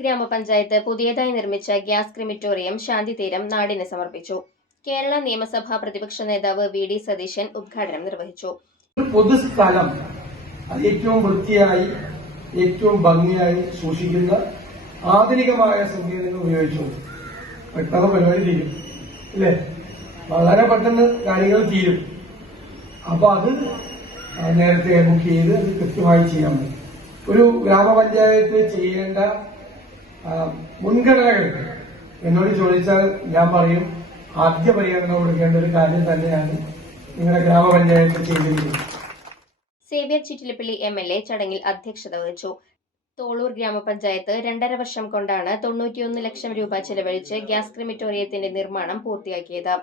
ഗ്രാമപഞ്ചായത്ത് പുതിയതായി നിർമ്മിച്ച ഗ്യാസ് ക്രിമിറ്റോറിയം ശാന്തിതീരം നാടിന് സമർപ്പിച്ചു. കേരള നിയമസഭാ പ്രതിപക്ഷ നേതാവ് വി ഡി സതീശൻ ഉദ്ഘാടനം നിർവഹിച്ചു. പൊതുസ്ഥലം ഏറ്റവും വൃത്തിയായി ഏറ്റവും ഭംഗിയായി സൂക്ഷിക്കുന്ന ആധുനികമായ സംവിധാനങ്ങൾ ഉപയോഗിച്ചു. പെട്ടെന്ന് പരിപാടി തീരും. അല്ലേ? വളരെ പെട്ടെന്ന് കാര്യങ്ങൾ തീരും. അപ്പൊ അത് നേരത്തെ ബുക്ക് ചെയ്ത് കൃത്യമായി ചെയ്യാൻ ഒരു ഗ്രാമപഞ്ചായത്ത് ചെയ്യേണ്ട കിട്ടും എന്നോട് ചോദിച്ചാൽ ഞാൻ പറയും ആദ്യ പരിഗണന കൊടുക്കേണ്ട ഒരു കാര്യം തന്നെയാണ് നിങ്ങളുടെ ഗ്രാമപഞ്ചായത്ത് ചെയ്തിരിക്കുന്നത്. Xavier Chittilappilly M L A ചടങ്ങിൽ അധ്യക്ഷത വഹിച്ചു. തോളൂർ ഗ്രാമപഞ്ചായത്ത് രണ്ടര വർഷം കൊണ്ടാണ് തൊണ്ണൂറ്റിയൊന്ന് ലക്ഷം രൂപ ചെലവഴിച്ച് ഗ്യാസ് ക്രിമിറ്റോറിയത്തിന്റെ നിർമ്മാണം പൂർത്തിയാക്കിയത്.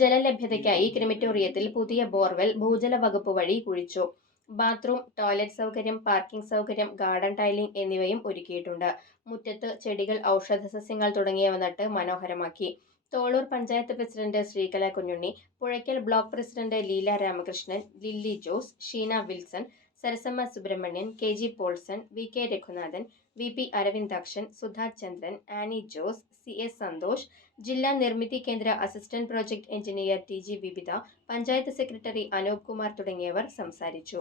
ജലലഭ്യതയ്ക്കായി ക്രിമിറ്റോറിയത്തിൽ പുതിയ ബോർവെൽ ഭൂജല വകുപ്പ് വഴി കുഴിച്ചു. ബാത്റൂം ടോയ്ലറ്റ് സൗകര്യം പാർക്കിംഗ് സൗകര്യം ഗാർഡൻ ടൈലിംഗ് എന്നിവയും ഒരുക്കിയിട്ടുണ്ട്. മുറ്റത്ത് ചെടികൾ ഔഷധ സസ്യങ്ങൾ തുടങ്ങിയവ നട്ട് മനോഹരമാക്കി. Tholur panchayat president Sreekala Kunjunni Puzhakkal block president Leela Ramakrishnan Lilly Jose Sheena Wilson Sarasamma Subrahmanyan K G Paulson V K Raghunathan V P Aravindakshan Sudha Chandran Annie Jose C S Santhosh ജില്ലാ Nirmithi Kendra assistant project engineer T G വിവിധ panchayat secretary Anoop Kumar തുടങ്ങിയവർ സംസാരിച്ചു.